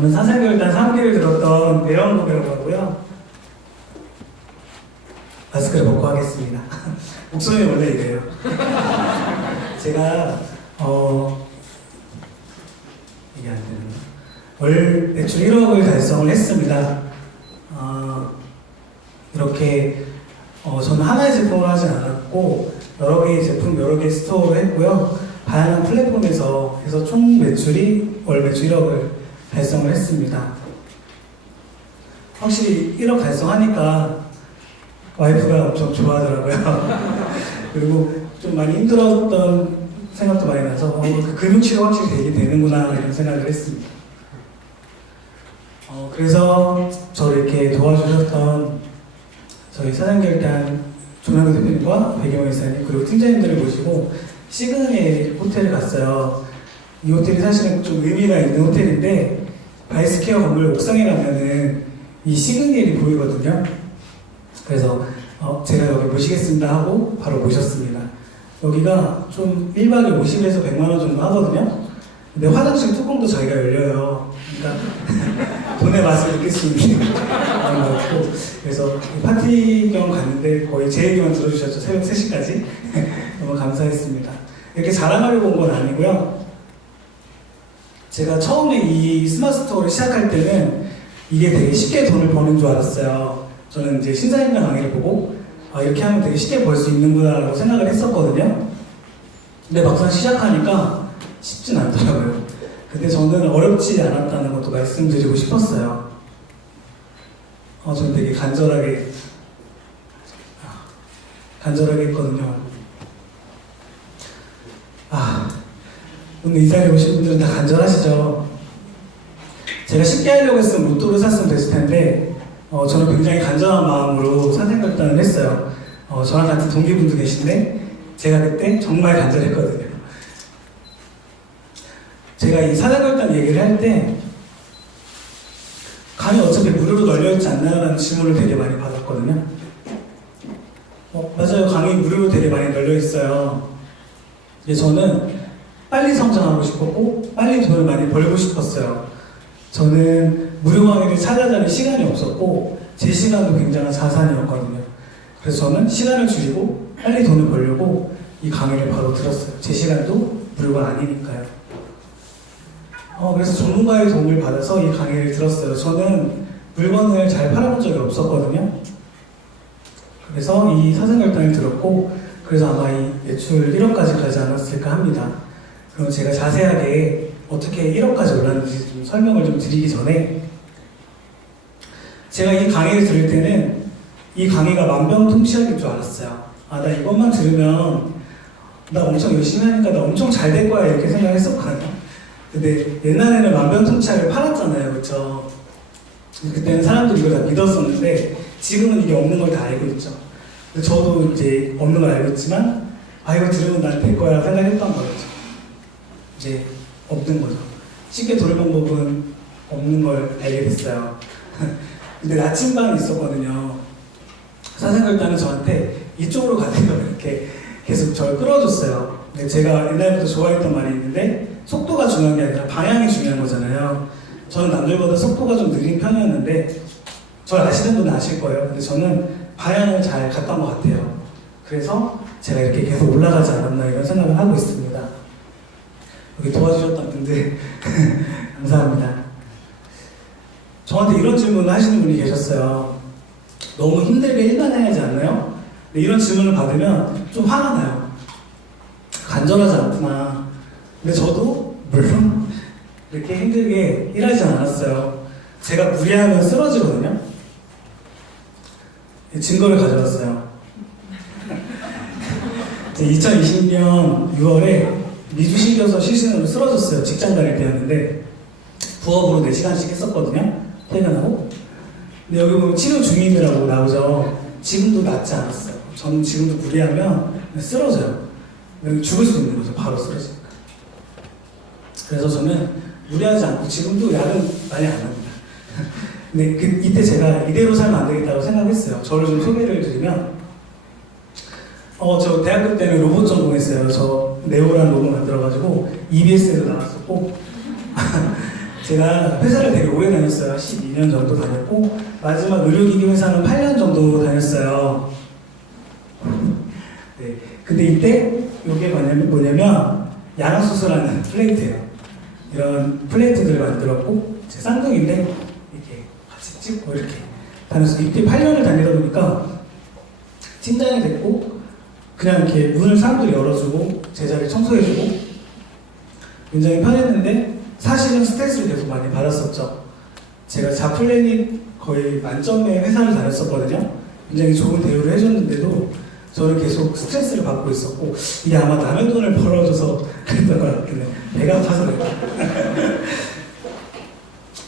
저는 사생결단 3기를 들었던 배영국이라고 하고요. 마스크를 벗고 하겠습니다. 목소리 원래 이래요. 제가 이게 안 되나? 월 매출 1억을 달성을 했습니다. 이렇게 저는 하나의 제품을 하지 않았고 여러 개의 제품, 여러 개의 스토어를 했고요. 다양한 플랫폼에서 해서 총 매출이 월 매출 1억을 달성을 했습니다. 확실히 1억 달성하니까 와이프가 엄청 좋아하더라고요. 그리고 좀 많이 힘들었던 생각도 많이 나서 그 근육치가 확실히 되긴 되는구나 이런 생각을 했습니다. 그래서 저를 이렇게 도와주셨던 저희 사장결단 조남규 대표님과 배경호 이사님 그리고 팀장님들을 모시고 시그널 호텔을 갔어요. 이 호텔이 사실은 좀 의미가 있는 호텔인데 바이스케어 건물 옥상에 가면은 이 시그널이 보이거든요. 그래서 제가 여기 모시겠습니다 하고 바로 모셨습니다. 여기가 좀 1박에 50에서 100만 원 정도 하거든요. 근데 화장실 뚜껑도 저희가 열려요. 그러니까 돈의 맛을 느낄 수 있는 그런 거였고, 그래서 파티 겸 갔는데 거의 제 얘기만 들어주셨죠. 새벽 3시까지. 너무 감사했습니다. 이렇게 자랑하려고 온 건 아니고요. 제가 처음에 이 스마트 스토어를 시작할 때는 이게 되게 쉽게 돈을 버는 줄 알았어요. 저는 이제 신사임당 강의를 보고 이렇게 하면 되게 쉽게 벌 수 있는구나 라고 생각을 했었거든요. 근데 막상 시작하니까 쉽진 않더라고요. 근데 저는 어렵지 않았다는 것도 말씀드리고 싶었어요. 저는 되게 간절하게 했거든요. 오늘 이 자리에 오신 분들은 다 간절하시죠? 제가 쉽게 하려고 했으면 로또를 샀으면 됐을 텐데 저는 굉장히 간절한 마음으로 사생결단을 했어요. 저랑 같은 동기분도 계신데 제가 그때 정말 간절했거든요. 제가 이 사생결단 얘기를 할 때 강의 어차피 무료로 널려있지 않나라는 질문을 되게 많이 받았거든요. 맞아요. 강의 무료로 되게 많이 널려있어요. 근데 저는 빨리 성장하고 싶었고 빨리 돈을 많이 벌고 싶었어요. 저는 무료 강의를 찾아다닐 시간이 없었고 제 시간도 굉장한 자산이었거든요. 그래서 저는 시간을 줄이고 빨리 돈을 벌려고 이 강의를 바로 들었어요. 제 시간도 무료가 아니니까요. 그래서 전문가의 도움을 받아서 이 강의를 들었어요. 저는 물건을 잘 팔아본 적이 없었거든요. 그래서 이 사생결단을 들었고 그래서 아마 이 매출 1억까지 가지 않았을까 합니다. 그럼 제가 자세하게 어떻게 1억까지 올랐는지 좀 설명을 좀 드리기 전에 제가 이 강의를 들을 때는 이 강의가 만병통치약인 줄 알았어요. 나 이것만 들으면 나 엄청 열심히 하니까 나 엄청 잘 될 거야 이렇게 생각했었거든요. 근데 옛날에는 만병통치약을 팔았잖아요. 그렇죠? 그때는 사람들이 이걸 다 믿었었는데 지금은 이게 없는 걸 다 알고 있죠. 근데 저도 이제 없는 걸 알고 있지만 이거 들으면 난 될 거야 생각했던 거였죠. 이제 없는 거죠. 쉽게 돌 방법은 없는 걸 알게 됐어요. 근데 나침반이 있었거든요. 사생결단은 저한테 이쪽으로 가세요 이렇게 계속 저를 끌어줬어요. 근데 제가 옛날부터 좋아했던 말이 있는데 속도가 중요한 게 아니라 방향이 중요한 거잖아요. 저는 남들보다 속도가 좀 느린 편이었는데 저를 아시는 분은 아실 거예요. 근데 저는 방향을 잘 갔던 것 같아요. 그래서 제가 이렇게 계속 올라가지 않았나 이런 생각을 하고 있습니다. 여기 도와주셨던 분들 감사합니다. 저한테 이런 질문을 하시는 분이 계셨어요. 너무 힘들게 일만 해야지 않나요? 근데 이런 질문을 받으면 좀 화가 나요. 간절하지 않구나. 근데 저도 물론 이렇게 힘들게 일하지 않았어요. 제가 무리하면 쓰러지거든요. 증거를 가져왔어요. 2020년 6월에 미주신겨서 실신으로 쓰러졌어요. 직장 다닐 때였는데 부업으로 4시간씩 했었거든요. 퇴근하고. 근데 여기 보면 치료 중임이라고 나오죠. 지금도 낫지 않았어요. 저는 지금도 무리하면 쓰러져요. 죽을 수 있는 거죠. 바로 쓰러지니까. 그래서 저는 무리하지 않고 지금도 약은 많이 안 합니다. 근데 이때 제가 이대로 살면 안 되겠다고 생각했어요. 저를 좀 소개를 드리면 저 대학교 때는 로봇 전공했어요. 저 네오라는 로봇 만들어가지고 EBS에도 나왔었고 제가 회사를 되게 오래 다녔어요. 12년 정도 다녔고 마지막 의료기기 회사는 8년 정도 다녔어요. 네. 근데 이때 이게 뭐냐면 양압수소라는 플레이트예요. 이런 플레이트들을 만들었고 제 쌍둥이인데 이렇게 같이 찍고 이렇게 다녔어요. 이때 8년을 다니다 보니까 팀장이 됐고 그냥 이렇게 문을 사람들이 열어주고 제자리 청소해주고 굉장히 편했는데 사실은 스트레스를 계속 많이 받았었죠. 제가 자플래닛 거의 만점의 회사를 다녔었거든요. 굉장히 좋은 대우를 해줬는데도 저는 계속 스트레스를 받고 있었고 이게 아마 남의 돈을 벌어줘서 그랬던 것 같긴 해요. 배가 아파서 그래요.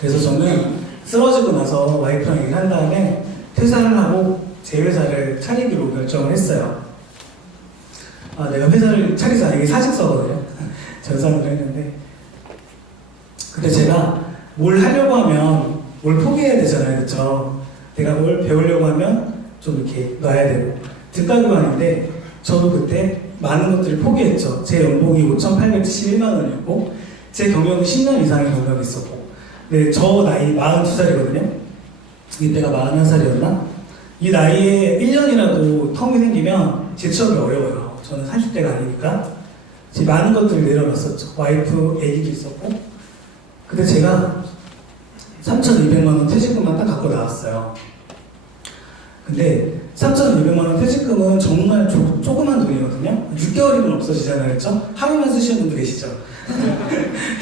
그래서 저는 쓰러지고 나서 와이프랑 얘기를 한 다음에 퇴사를 하고 제 회사를 차리기로 결정을 했어요. 내가 회사를 차리자. 이게 사직서거든요. 전산을 했는데 근데 제가 뭘 하려고 하면 뭘 포기해야 되잖아요. 그렇죠? 내가 뭘 배우려고 하면 좀 이렇게 놔야 되고 등가교환인데 저도 그때 많은 것들을 포기했죠. 제 연봉이 5,871만 원이었고 제 경력은 10년 이상의 경력이 있었고 근데 저 나이 42살이거든요. 이때가 41살이었나? 이 나이에 1년이라도 텀이 생기면 재취업이 어려워요. 저는 30대가 아니니까 많은 것들을 내려놨었죠. 와이프, 애기도 있었고 근데 제가 3,200만 원 퇴직금만 딱 갖고 나왔어요. 근데 3,200만 원 퇴직금은 정말 조그만 돈이거든요. 6개월이면 없어지잖아요. 그렇죠? 하루만 쓰시는 분도 계시죠?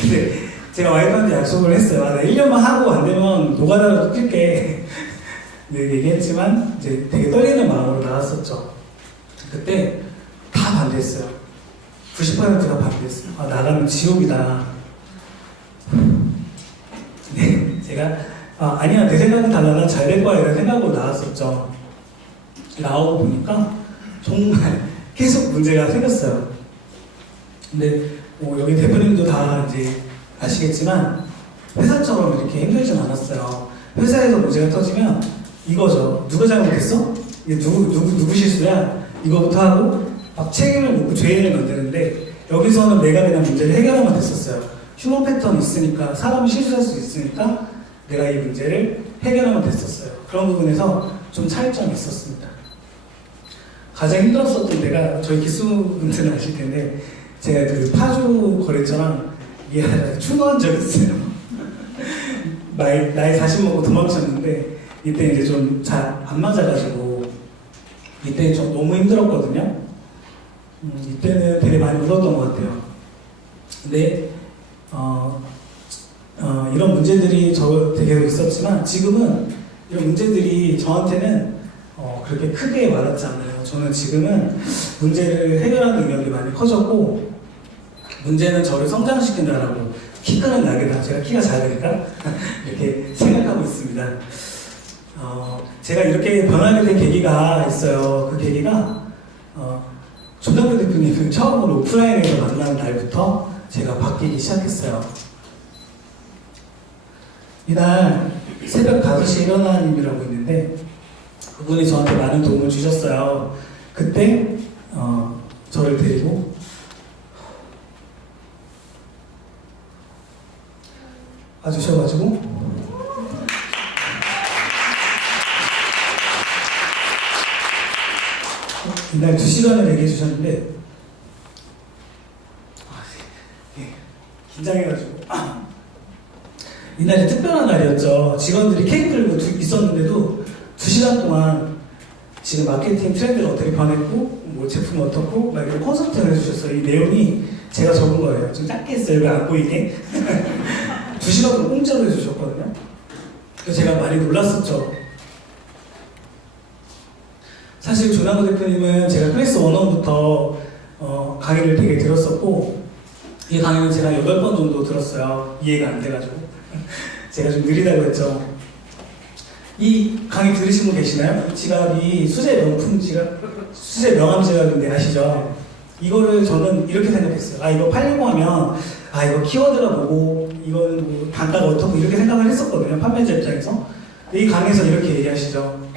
근데 제가 와이프한테 약속을 했어요. 나 1년만 하고 안 되면 노가다라도 낄게. 네, 얘기했지만 이제 되게 떨리는 마음으로 나왔었죠. 그때 다 반대했어요. 90%가 반대했어요. 나가면 지옥이다. 네, 제가 아니야 내 생각은 달라 난 잘 될 거야 이런 생각으로 나왔었죠. 나오고 보니까 정말 계속 문제가 생겼어요. 근데 여기 대표님도 다 이제 아시겠지만 회사처럼 이렇게 힘들진 않았어요. 회사에서 문제가 터지면 이거죠. 누가 잘못했어? 이게 누구 실수야? 이거부터 하고 막 책임을 묻고 죄인을 만드는데 여기서는 내가 그냥 문제를 해결하면 됐었어요. 휴먼 패턴이 있으니까 사람이 실수할 수 있으니까 내가 이 문제를 해결하면 됐었어요. 그런 부분에서 좀 차이점이 있었습니다. 가장 힘들었었던 데가 저희 기수분들은 아실 텐데 제가 그 파주 거래처랑 추노한 적 있어요. 나이 40 먹고 도망쳤는데 이때 이제 좀 잘 안 맞아가지고 이때 좀 너무 힘들었거든요. 이때는 되게 많이 울었던 것 같아요. 근데 이런 문제들이 저한테 계속 있었지만 지금은 이런 문제들이 저한테는 그렇게 크게 와닿지 않아요. 저는 지금은 문제를 해결하는 능력이 많이 커졌고 문제는 저를 성장시킨다라고 키 크는 낙이다. 제가 키가 작으니까 이렇게 생각하고 있습니다. 제가 이렇게 변하게 된 계기가 있어요. 그 계기가 조남규 대표님을 처음으로 오프라인에서 만난 날부터 제가 바뀌기 시작했어요. 이날 새벽 5시에 일어나는 님이라고 있는데 그분이 저한테 많은 도움을 주셨어요. 그때 저를 데리고 와주셔가지고 이날 2시간을 얘기해 주셨는데 긴장해가지고 이날이 특별한 날이었죠. 직원들이 케이크 들고 있었는데도 2시간 동안 지금 마케팅 트렌드가 어떻게 변했고 뭐 제품 어떻고 막 이런 컨설팅을 해주셨어요. 이 내용이 제가 적은 거예요. 좀 짧게 했어요. 왜 안 보이게 2시간 동안 공짜로 해주셨거든요. 그래서 제가 많이 놀랐었죠. 사실 조남규 대표님은 제가 클래스 1원부터 강의를 되게 들었었고 이 강의는 제가 8번 정도 들었어요. 이해가 안 돼가지고 제가 좀 느리다고 했죠. 이 강의 들으신 분 계시나요? 지갑이 수제 명품 지갑, 수제 명함 지갑인데 아시죠? 이거를 저는 이렇게 생각했어요. 이거 팔려고 하면 이거 키워드가 뭐고 이거는 뭐 단가가 어떻고 이렇게 생각을 했었거든요. 판매자 입장에서. 근데 이 강의에서 이렇게 얘기하시죠.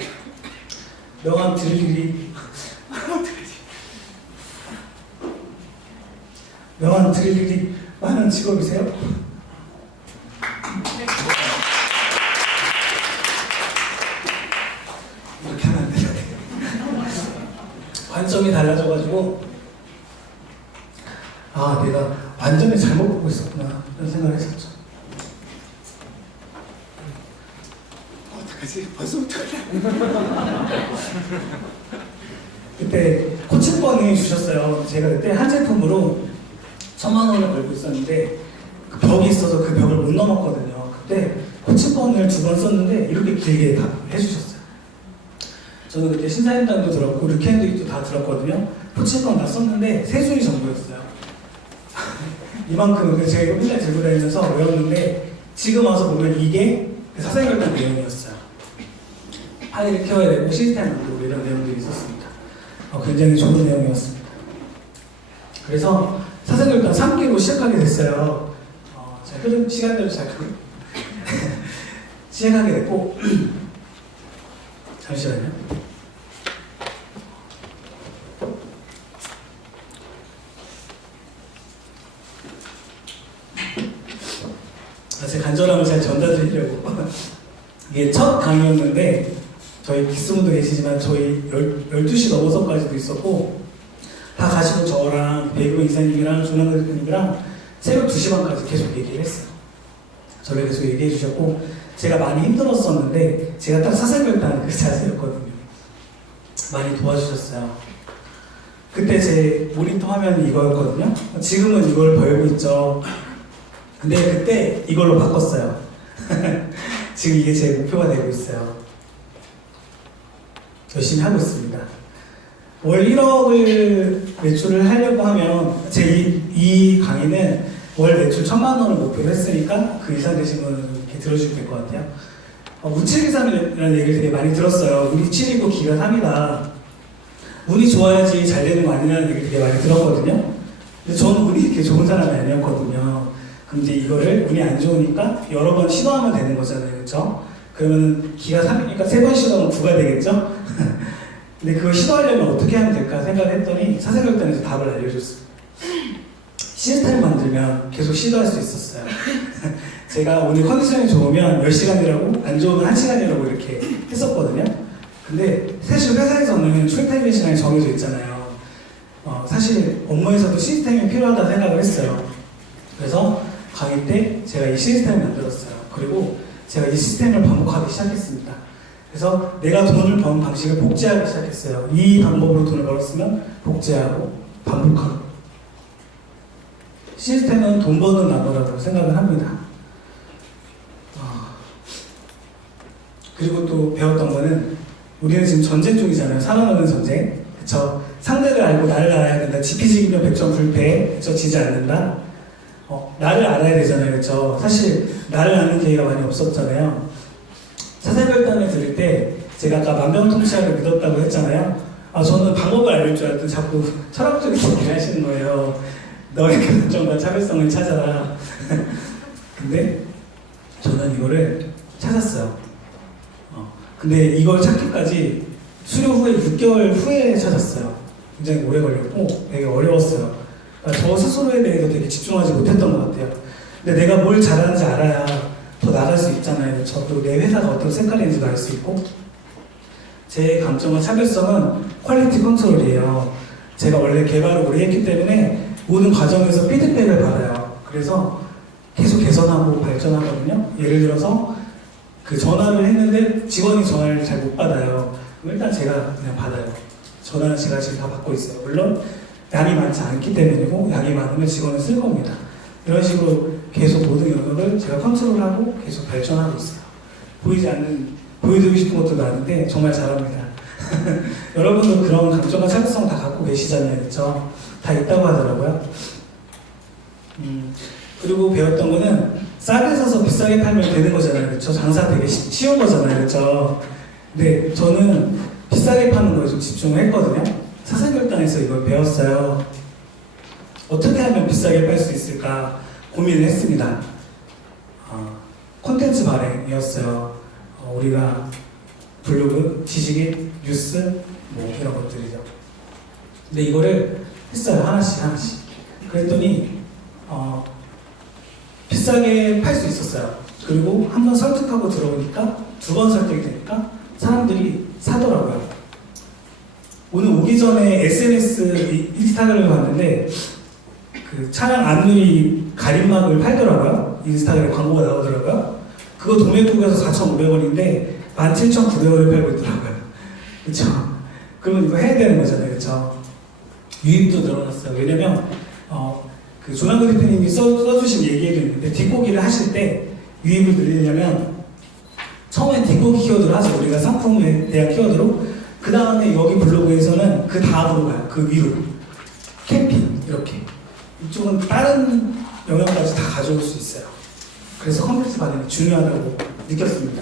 명함 드릴 일이 명함 드릴 일이 많은 직업이세요? 관점이 달라져가지고 아 내가 완전히 잘못 보고 있었구나 이런 생각을 했었죠. 어떡하지? 벌써부터 그때 코칭권을 주셨어요. 제가 그때 한 제품으로 1,000만 원을 걸고 있었는데 그 벽이 있어서 그 벽을 못 넘었거든요. 그때 코칭권을 2번 썼는데 이렇게 길게 다 해주셨어요. 저는 그때 신사임당도 들었고 르켄드릭도 다 들었거든요. 코칭권 다 썼는데 3줄이 전부였어요. 이만큼 제가 이거 맨날 들고 다니면서 외웠는데 지금 와서 보면 이게 사생활단 내용이었어요. 파일을 키워야 되고 시스템 만들고 이런 내용들이 있었습니다. 굉장히 좋은 내용이었습니다. 그래서 사생활단 3기로 시작하게 됐어요. 제가 시간대로 잘 시작하게 됐고 잠시만요. 제 간절함을 잘 전달드리려고 이게 첫 강의였는데 저희 기스분도 계시지만 저희 12시 넘어서까지도 있었고 다 가시고 저랑 배규 이사님이랑 조남대 대표님이랑 새벽 2시 반까지 계속 얘기를 했어요. 저를 계속 얘기해 주셨고 제가 많이 힘들었었는데 제가 딱 사생활단 그 자세였거든요. 많이 도와주셨어요. 그때 제 모니터 화면이 이거였거든요. 지금은 이걸 벌고 있죠. 근데 그때 이걸로 바꿨어요. 지금 이게 제 목표가 되고 있어요. 열심히 하고 있습니다. 월 1억을 매출을 하려고 하면 이 강의는 월 매출 1,000만 원을 목표로 했으니까 그 이상 되신 분은 이렇게 들어주시면 될 것 같아요. 운칠기삼이라는 얘기를 되게 많이 들었어요. 운이 7이고 기가 3이다. 운이 좋아야지 잘 되는 거 아니냐는 얘기를 되게 많이 들었거든요. 근데 저는 운이 이렇게 좋은 사람이 아니었거든요. 근데 이거를 운이 안 좋으니까 여러 번 시도하면 되는 거잖아요. 그렇죠? 그러면 기가 3이니까 3번 시도하면 9가 되겠죠? 근데 그걸 시도하려면 어떻게 하면 될까 생각을 했더니 사생활단에서 답을 알려줬어요. 시스템 만들면 계속 시도할 수 있었어요. 제가 오늘 컨디션이 좋으면 10시간이라고 안 좋으면 1시간이라고 이렇게 했었거든요. 근데 사실 회사에서는 출퇴근 시간이 정해져 있잖아요. 사실 업무에서도 시스템이 필요하다 생각을 했어요. 그래서 강의 때 제가 이 시스템을 만들었어요. 그리고 제가 이 시스템을 반복하기 시작했습니다. 그래서 내가 돈을 버는 방식을 복제하기 시작했어요. 이 방법으로 돈을 벌었으면 복제하고 반복하고. 시스템은 돈 버는 나무라고 생각을 합니다. 그리고 또 배웠던 거는 우리는 지금 전쟁 중이잖아요. 살아남는 전쟁. 그쵸? 상대를 알고 나를 알아야 된다. 지피지기면 백전 불패. 그쵸? 지지 않는다. 나를 알아야 되잖아요. 그쵸? 사실 나를 아는 기회가 많이 없었잖아요. 사생활단을 들을 때 제가 아까 만병통치약을 믿었다고 했잖아요. 저는 방법을 알릴 줄 알았더니 자꾸 철학적인 얘기를 하시는 거예요. 너의 긍정과 차별성을 찾아라. 근데 저는 이거를 찾았어요. 근데 이걸 찾기까지 수료 후에 6개월 후에 찾았어요. 굉장히 오래 걸렸고 되게 어려웠어요. 그러니까 저 스스로에 대해서 되게 집중하지 못했던 것 같아요. 근데 내가 뭘 잘하는지 알아야 더 나갈 수 있잖아요. 저도 내 회사가 어떤 색깔인지도 알 수 있고. 제 강점과 차별성은 퀄리티 컨트롤이에요. 제가 원래 개발을 오래 했기 때문에 모든 과정에서 피드백을 받아요. 그래서 계속 개선하고 발전하거든요. 예를 들어서 그 전화를 했는데 직원이 전화를 잘 못 받아요. 그럼 일단 제가 그냥 받아요. 전화는 제가 지금 다 받고 있어요. 물론 양이 많지 않기 때문이고 양이 많으면 직원을 쓸 겁니다. 이런 식으로 계속 모든 영역을 제가 컨트롤하고 계속 발전하고 있어요. 보여드리고 싶은 것도 많은데 정말 잘합니다. 여러분도 그런 강점과 차별성 다 갖고 계시잖아요. 그렇죠? 다 있다고 하더라고요. 그리고 배웠던 거는 싸게 사서 비싸게 팔면 되는 거잖아요. 그렇죠? 장사 되게 쉬운 거잖아요. 그렇죠? 근데 저는 비싸게 파는 거에 좀 집중을 했거든요. 사생활단에서 이걸 배웠어요. 어떻게 하면 비싸게 팔 수 있을까 고민을 했습니다. 콘텐츠 발행이었어요. 우리가 블로그, 지식인, 뉴스 뭐 이런 것들이죠. 근데 이거를 했어요. 하나씩. 그랬더니 비싸게 팔 수 있었어요. 그리고 한 번 설득하고 들어오니까 2번 설득이 되니까 사람들이 사더라고요. 오늘 오기 전에 SNS 인스타그램을 봤는데 그 차량 앞유리 가림막을 팔더라고요. 인스타그램 광고가 나오더라고요. 그거 도매국에서 4,500원인데 17,900원을 팔고 있더라고요. 그렇죠? 그러면 이거 해야 되는 거잖아요. 그렇죠? 유입도 늘어났어요. 왜냐면 그 조남근 대표님이 써주신 얘기도 있는데 뒷고기를 하실 때 유입을 늘리려면 처음에 뒷고기 키워드를 하죠. 우리가 상품에 대한 키워드로. 그 다음에 여기 블로그에서는 그 다음으로 가요. 그 위로. 캠핑 이렇게. 이쪽은 다른 영역까지 다 가져올 수 있어요. 그래서 컨텐츠 반응이 중요하다고 느꼈습니다.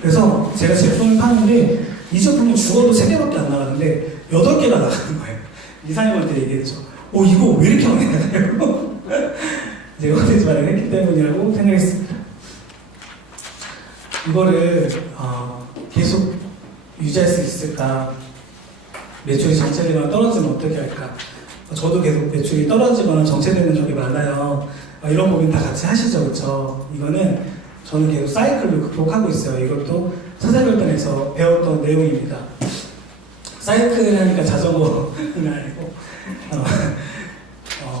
그래서 제가 제품을 파는데 이 제품은 죽어도 3개밖에 안 나가는데 8개가 나가는 거예요. 이사님한테 얘기했죠. 이거 왜 이렇게 많이 나가요? 제가 컨텐츠 반응을 했기 때문이라고 생각했습니다. 이거를 계속 유지할 수 있을까? 매출이 정체되거나 떨어지면 어떻게 할까? 저도 계속 매출이 떨어지거나 정체되는 적이 많아요. 이런 고민 다 같이 하시죠, 그렇죠? 이거는 저는 계속 사이클로 극복하고 있어요. 이것도 사사결단에서 배웠던 내용입니다. 사이클 하니까 자전거는 아니고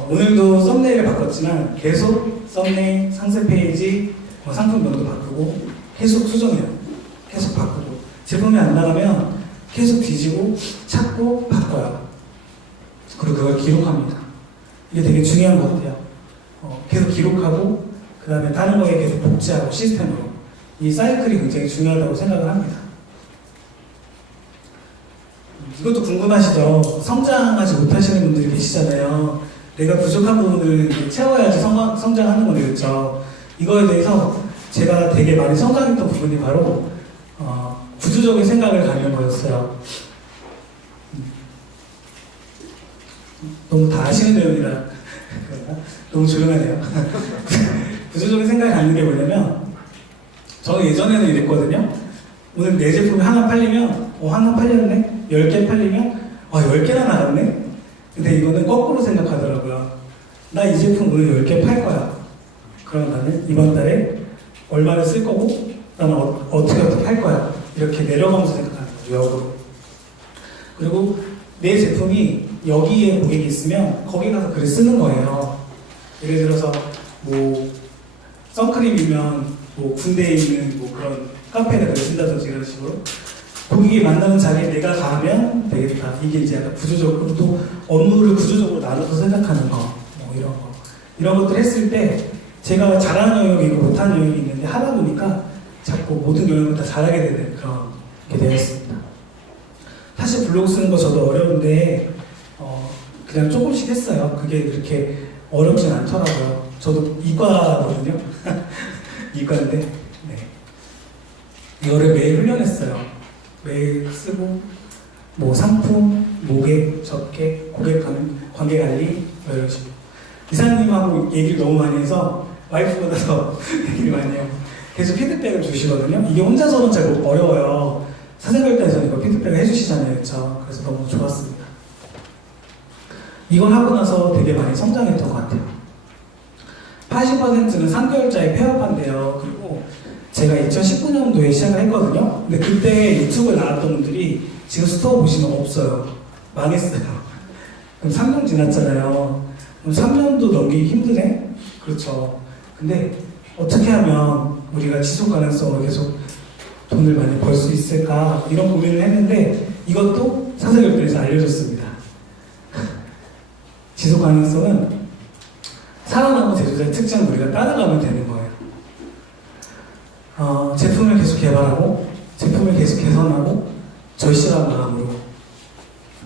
오늘도 썸네일을 바꿨지만 계속 썸네일, 상세 페이지, 상품명도 바꾸고 계속 수정해요. 계속 바꾸고 제품이 안 나가면 계속 뒤지고 찾고 바꿔요. 그리고 그걸 기록합니다. 이게 되게 중요한 것 같아요. 계속 기록하고 그 다음에 다른 거에 계속 복제하고 시스템으로 이 사이클이 굉장히 중요하다고 생각을 합니다. 이것도 궁금하시죠? 성장하지 못하시는 분들이 계시잖아요. 내가 부족한 부분을 채워야지 성장하는 건데 그렇죠? 이거에 대해서 제가 되게 많이 성장했던 부분이 바로 구조적인 생각을 갖는 거였어요. 너무 다 아시는 내용이라 너무 조용하네요. 구조적인 생각을 갖는 게 뭐냐면 저는 예전에는 이랬거든요. 오늘 내 제품이 하나 팔리면 하나 팔렸네? 10개 팔리면 10개나 나갔네? 근데 이거는 거꾸로 생각하더라고요. 나 이 제품 오늘 10개 팔 거야. 그럼 나는 이번 달에 얼마를 쓸 거고 나는 어떻게 팔 거야. 이렇게 내려가면서 생각하는 거죠. 역으로. 그리고 내 제품이 여기에 고객이 있으면 거기 가서 글을 쓰는 거예요. 예를 들어서 선크림이면 군대에 있는 그런 카페에다 글을 쓴다든지 이런 식으로 고객이 만나는 자리에 내가 가면 되겠다. 이게 이제 약간 구조적으로 또 업무를 구조적으로 나눠서 생각하는 거, 이런 것들 했을 때 제가 잘하는 영역이 있고 못하는 영역이 있는데 하다 보니까 자꾸 모든 영역을 다 잘하게 되는 그런 게 되었습니다. 사실 블로그 쓰는 거 저도 어려운데 그냥 조금씩 했어요. 그게 그렇게 어렵진 않더라고요. 저도 이과거든요. 이과인데 네. 이거를 매일 훈련했어요. 매일 쓰고 상품, 모객, 접객, 고객 관계관리 이런 식으로. 이사님하고 얘기를 너무 많이 해서 와이프보다 더 얘기를 많이 해요. 계속 피드백을 주시거든요. 이게 혼자서는 잘 어려워요. 사생활대에서는 이거 피드백을 해주시잖아요. 그렇죠? 그래서 너무 좋았습니다. 이걸 하고 나서 되게 많이 성장했던 것 같아요. 80%는 3개월짜리 폐업한대요. 그리고 제가 2019년도에 시작을 했거든요. 근데 그때 유튜브에 나왔던 분들이 지금 스토어 보시면 없어요. 망했어요. 그럼 3년 지났잖아요. 그럼 3년도 넘기기 힘드네? 그렇죠. 근데 어떻게 하면 우리가 지속 가능성으로 계속 돈을 많이 벌 수 있을까? 이런 고민을 했는데 이것도 사사결단에서 알려줬습니다. 지속 가능성은 살아남은 제조자의 특징을 우리가 따라가면 되는 거예요. 제품을 계속 개발하고 제품을 계속 개선하고 절실한 마음으로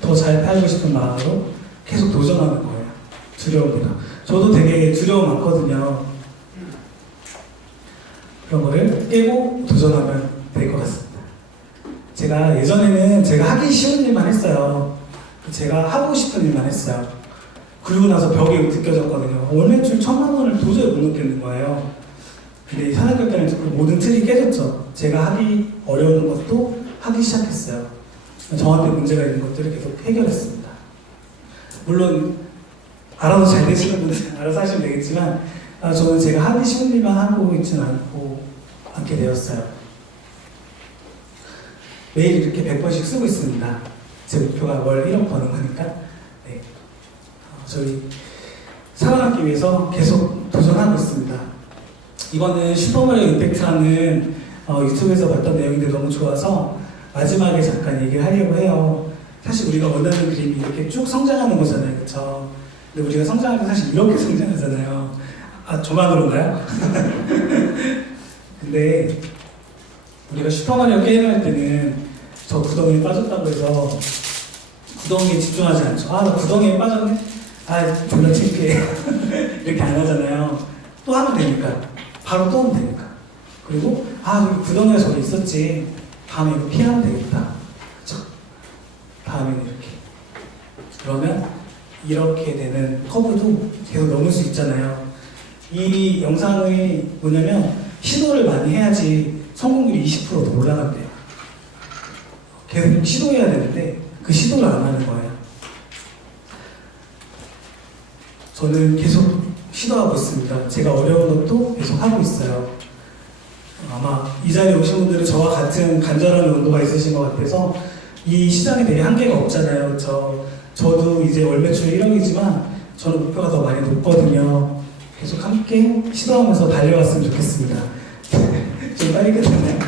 더 잘 팔고 싶은 마음으로 계속 도전하는 거예요. 두려움보다. 저도 되게 두려움 많거든요. 그런 거를 깨고 도전하면 될 것 같습니다. 제가 예전에는 제가 하기 쉬운 일만 했어요. 제가 하고 싶은 일만 했어요. 그러고 나서 벽이 느껴졌거든요. 월 매출 1,000만 원을 도저히 못 넣겠는 거예요. 근데 이 사사결단을 듣고 모든 틀이 깨졌죠. 제가 하기 어려운 것도 하기 시작했어요. 저한테 문제가 있는 것들을 계속 해결했습니다. 물론 알아서 잘 되시는 분들은 알아서 하시면 되겠지만 저는 제가 하기 쉬운 일만 하고 있지는 않게 되었어요. 매일 이렇게 100번씩 쓰고 있습니다. 제 목표가 월 1억 버는 거니까. 네. 저희 살아남기 위해서 계속 도전하고 있습니다. 이거는 슈퍼마리오 임팩트라는 유튜브에서 봤던 내용인데 너무 좋아서 마지막에 잠깐 얘기를 하려고 해요. 사실 우리가 원하는 그림이 이렇게 쭉 성장하는 거잖아요, 그렇죠? 근데 우리가 성장할 때 사실 이렇게 성장하잖아요. 아, 저만 그런가요? 근데 우리가 슈퍼마리오 게임을 할 때는 저 구덩이에 빠졌다고 해서 구덩이에 집중하지 않죠. 아, 나 구덩이에 빠졌네? 아, 졸라 창피해. 이렇게 안 하잖아요. 또 하면 되니까. 바로 또 하면 되니까. 그리고 아, 여기 구덩이가 저기 있었지. 다음에 이거 피하면 되겠다. 그쵸? 다음에는 이렇게. 그러면 이렇게 되는 커브도 계속 넘을 수 있잖아요. 이 영상이 뭐냐면 시도를 많이 해야지 성공률이 20%더 올라간대요. 계속 시도해야 되는데 그 시도를 안 하는 거예요. 저는 계속 시도하고 있습니다. 제가 어려운 것도 계속 하고 있어요. 아마 이 자리에 오신 분들은 저와 같은 간절한 용도가 있으신 것 같아서 이 시장에 되게 한계가 없잖아요. 저도 이제 월 매출 1억이지만 저는 목표가 더 많이 높거든요. 계속 함께 시도하면서 달려왔으면 좋겠습니다. 좀 빨리 끝났나요?